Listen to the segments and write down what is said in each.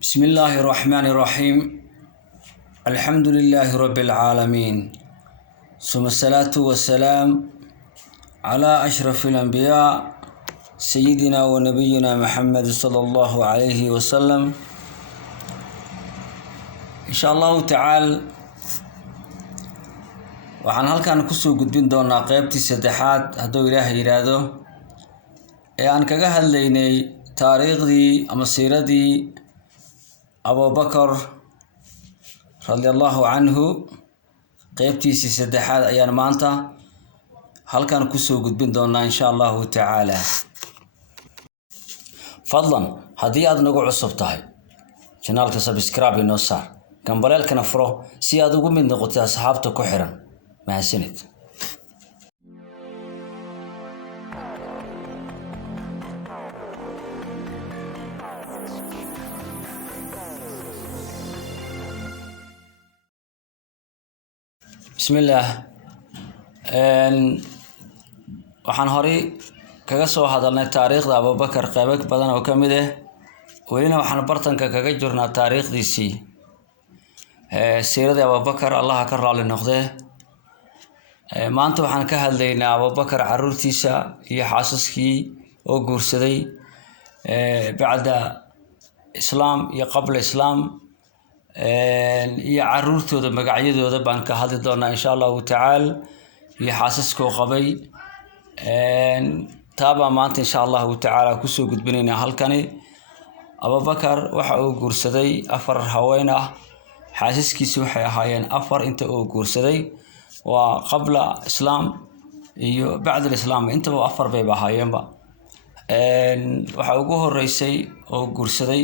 بسم الله الرحمن الرحيم. الحمد لله رب العالمين، ثم الصلاة والسلام على أشرف الأنبياء سيدنا ونبينا محمد صلى الله عليه وسلم. إن شاء الله تعالى waxaan halkan ku soo gudbin doonaa qaybtii saddexaad hadduu Ilaahay yiraahdo ee aan kaga hadlaynay taariikhdii ama siiradii Abu Bakr radiyallahu anhu. qaybtiisii saddexaad ayaan maanta halkan ku soo gudbin doonaa insha Allah ta'ala. fadlan haddii aad nagu cusub tahay channelka subscribe inoo saar, gambaleelkana furo si aad ugu mid noqoto asxaabta ku xiran. mahadsanid. bismillah. waxaan horay kaga soo hadalnay taariikhda Abu Bakr qaybo badan oo kamid ah, welina waxaan bartanka kaga jirnaa taariikhdiisii siiradii Abu Bakr Allah ka raali noqdee. maanta waxaan ka hadlaynaa Abu Bakr caruurtiisa iyo xaasaskii oo guursaday bacda islaam iyo qabla islaam, iyo caruurtooda magacyadooda baan ka hadli doonaa insha Allah ta'ala, iyo xaasaskoo qabay taaba maanta insha Allah ta'ala ku soo gudbinaynaa halkani. Abu Bakr waxa uu guursaday 4 haween ah, xaasaskiisu waxay ahaayeen 4 inta uu guursaday وقبل الإسلام iyo بعد الإسلام inta 4 bay ahaayeenba. waxa ugu horeysay oo guursaday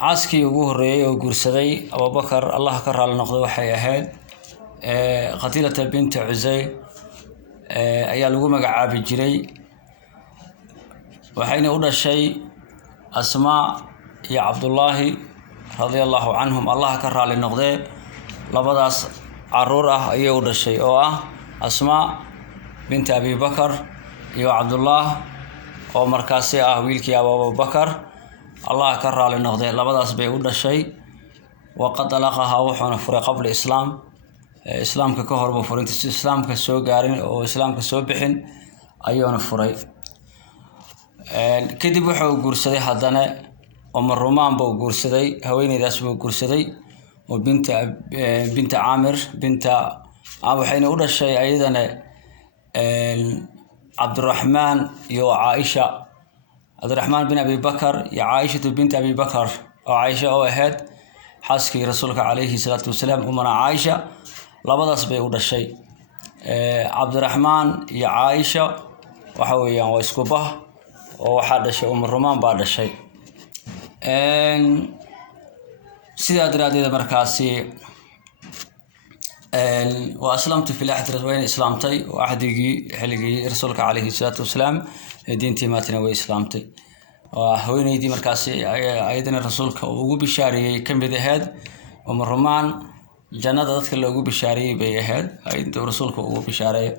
caaskii ugu horeeyay oo guursaday Abu Bakr Allah ka raali noqdo waxay ahayd Khadija bint Uzay ayaa lagu magacaabi jiray. waxayna u dhashay Asma iyo Abdullah radiyallahu anhum Allah ka raali noqday. labadaas caruur ah ayay u dhashay oo ah Asma bint Abi Bakr iyo Abdullah oo markaasi ah wiilkii Abu Bakr Allah ka raali noqday. labadaas bay u dhashay. waqad talaqaha wuxuuna furay qabla islaam, islaamka ka hor buu furay, islaamka soo gaarin oo islaamka soo bixin ayuuna furay. kadib wuxuu guursaday haddana Rumaan buu guursaday, haweeneydaas buu guursaday oo binta Amir binta waxayna u dhashay ayadana Abdurrahman iyo Aisha. Abdurrahman bin Abi Bakr iyo Aisha bint Abi Bakr oo Aisha oo ahayd xaaskii rasuulka calayhi salaatu wasalaam. umana Aisha labadaas bay u dhashay. Abdurrahman iyo Aisha waxa weeyaan waa isku bah oo waxa dhashay Rumaan baa dhashay. sidaa daraadeed markaasi وأسلمت في الأحد وين إسلامتي وأحدي حلقي رسولك عليه الصلاة والسلام دينتي ماتنا وإسلامتي. وهويني دي مركاسي أيضا رسولك وجو بشاري كم بذهاد ومرمان جنة ذاتك اللي وجو بشاري بيهاد أيضا رسولك وجو بشاري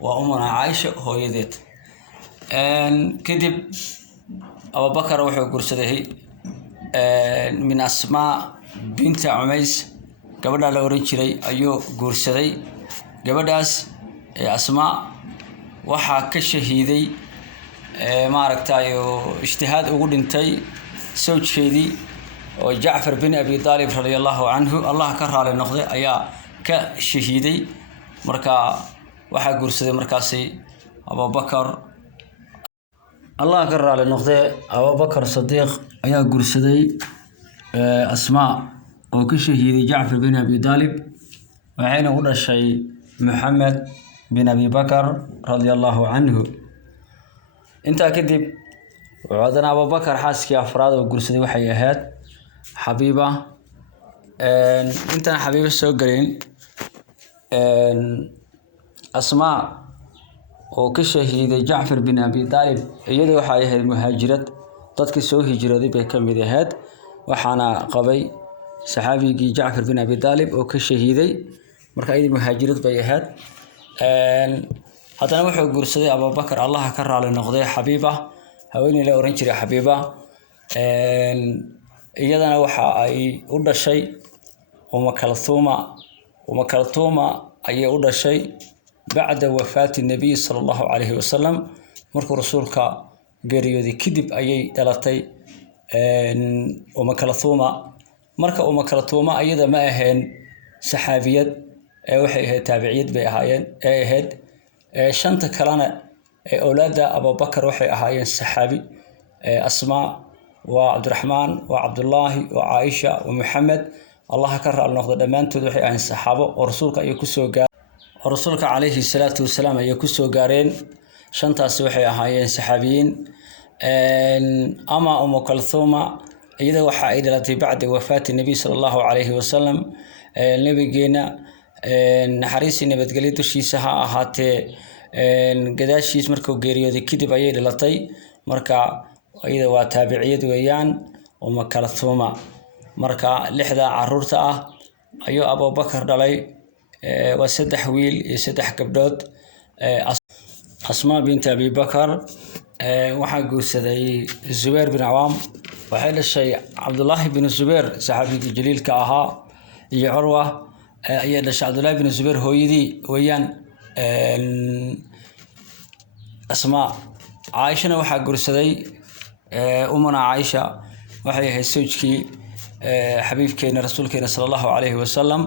وأمنا عائشة هو يديت. كذب أبو بكر وحي قرصده من أسماء بنت عميس gabadha la oran jiray ayuu guursaday. gabadhaas Asma waxa ka shahiiday maaragtay oo ijtihaad ugu dhintay sawjkeedii oo Jaafar bin Abi Talib radiyallahu anhu Allah ka raali noqday ayaa ka shahiiday. marka waxa guursaday markaasi Abu Bakr Allah ka raali noqday. Abu Bakr Sadiq ayaa guursaday Asma oo ka shahiiday Jaafar bin Abi Talib, waxayna u dhashay Muhammad bin Abi Bakr radiyallahu anhu. inta kadib wuxuu Abu Bakr xaaskii afraad oo guursaday waxay ahayd Habiba. intaan Habiba soo galin Asma oo ka shahiiday Jaafar bin Abi Talib iyadoo waxay ahayd muhaajirad, dadkii soo hijrooday bay ka mid ahayd. waxaana qabay saxaabigii Jaafar bin Abi Talib oo ka shahiiday, marka ay muhaajirad bay ahayd. haddana wuxuu guursaday Abu Bakr Allah ka raali noqday Habiba, haweeney la oran jiray Habiba. iyadana waxa ay u dhashay Umm Kalthuma ayay u dhashay bacda wafaati nabiy sallallahu alayhi wasallam markuu rasuulka geeriyooday kadib ayay dhalatay Umm Kalthuma ayada ma ahayn saxaabiyad waxay ahayd taabiciyad bay ahayd shanta kalena awlaada Abu Bakar waxay ahaayeen saxaabi Asmaa wa Abdurrahman wa Abdullah wa Aisha wa Muhammad Allah ka raal noqdo dhamaantood waxay ahaayeen saxaabo oo rasuulka ay ku soo gaareen rasuulka alayhi salatu wasalaam ay ku soo gaareen shantaas waxay ahaayeen saxaabiyiin ama Umm Kalthuma iyada waxa ay dhalatay bacda wafaati nabiy sallallahu alayhi wasallam nabigeena naxariisi nabadgelyo dushiisa ha ahaatee gadaashiis markuu geeriyooday kadib ayay dhalatay marka iyada waa taabiciyad weeyaan Umm Kalthuma marka lixda caruurta ah ayuu Abu Bakar dhalay waa saddex wiil iyo saddex gabdhood Asma bint Abi Bakar waxa guursaday Zubair bin Awam waxay dhashay Abdullah bin Zubair saxaabiga jaliilka ahaa iyo Urwa ayay dhashay Abdullah bin Zubair hooyadii weeyaan Asma Aisha waxa guursaday umana Aisha waxay ahayd sawjkii xabiibkeena rasuulkeena sallallahu alayhi wasallam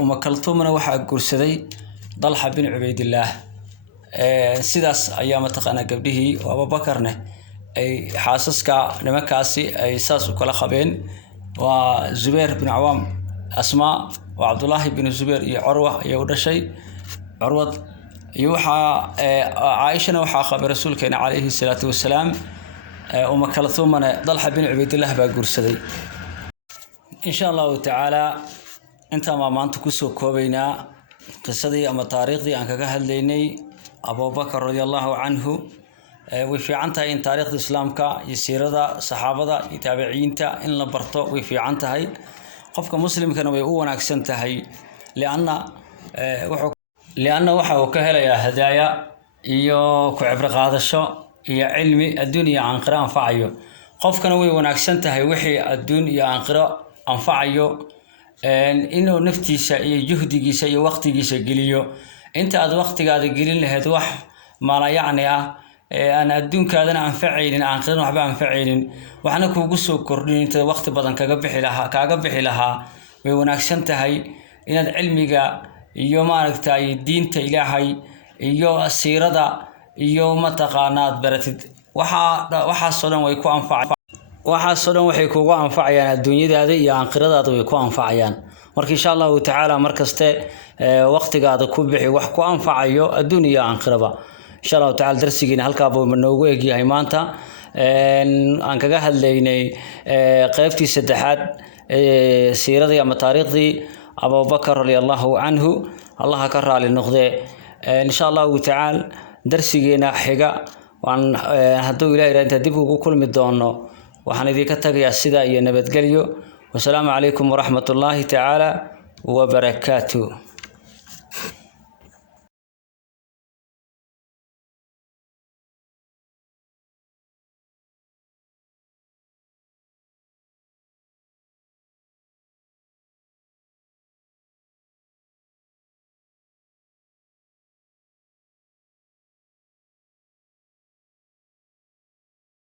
Umm Kalthumna waxa guursaday Talha bin Ubaydillah sidaas ayaa mataqaana gabdhihii Abu Bakarna ay xaasaska nimankaasi ay saas u kala qabeen waa Zubair bin Awam Asma wa Abdullah bin Zubair iyo Urwa ay u dhashay Urwa iyo waxa Aisha waxa qabay rasuulkeena alayhi salatu wasalaam Umm Kalthumna Talha bin Ubaydillah baa guursaday insha Allah ta'ala inta ma maanta ku soo koobaynaa qisadii ama taariikhdii aan kaga hadlaynay Abu Bakar radiyallahu anhu way fiican tahay in taariikhda islaamka iyo siirada saxaabada iyo taabiciinta in la barto way fiican tahay qofka muslimkana way u wanaagsan tahay lianna waxa uu ka helayaa hadaaya iyo ku cibro qaadasho iyo cilmi adduun iyo aakhiro anfacayo qofkana way wanaagsan tahay wixii adduun iyo aakhiro anfacayo inuu naftiisa iyo juhdigiisa iyo waqtigiisa geliyo inta aad waqtigaada gelin lahayd wax mala yacni aan adduunkaadana anfacaynin aakhirana waxba anfacaynin waxna kuugu soo kordhin inta waqti badan kaaga bixi lahaa way wanaagsan tahay inaad cilmiga iyo maaragtay diinta Ilaahay iyo siirada iyo mataqaanaad baratid waxa soo dhan way ku anfacayaan waxaasoo dhan waxay kuugu anfacayaan adduunyadaada iyo aakhiradaada way ku anfacayaan marka insha Allah ta'ala markaste waqtigaada ku bixi wax ku anfacayo adduun iyo aakhiraba insha Allah ta'ala darsigeena halka buu noogu eegyahay maanta aan kaga hadlaynay qaybtii saddexaad siiradii ama taariikhdii Abu Bakar radiyallahu anhu Allah ka raali noqday insha Allah ta'ala darsigeena xiga waan haduu Ilaahay inta dib ugu kulmi doono waxaan idinka tagayaa sida iyo nabadgelyo wassalaamu calaykum waraxmatullaahi tacaala wa barakaatuh